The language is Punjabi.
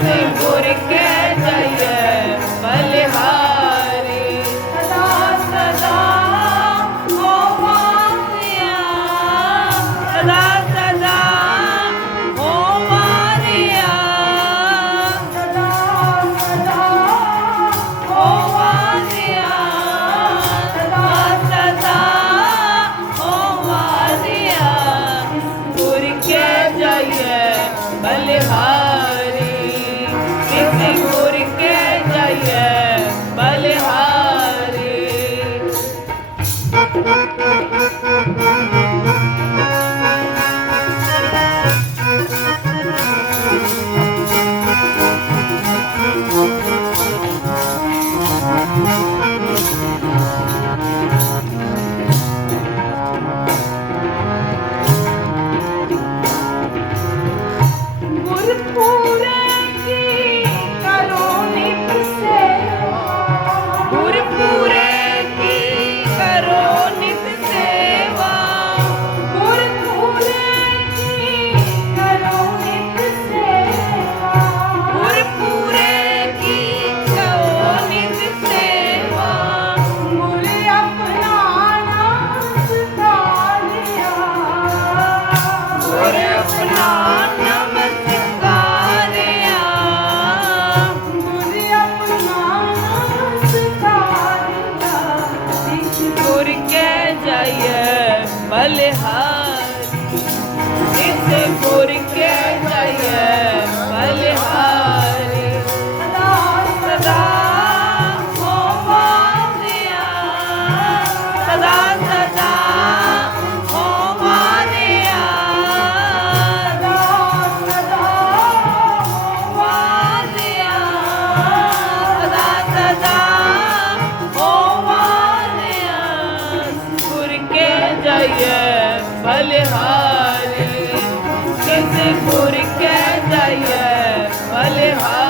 Thank you. for not. ਬਲਿਹਾਰੀ ਕਿਸੇ ਗੁਰ ਕੇ ਜਾਈਏ ਬਲਿਹਾਰੀ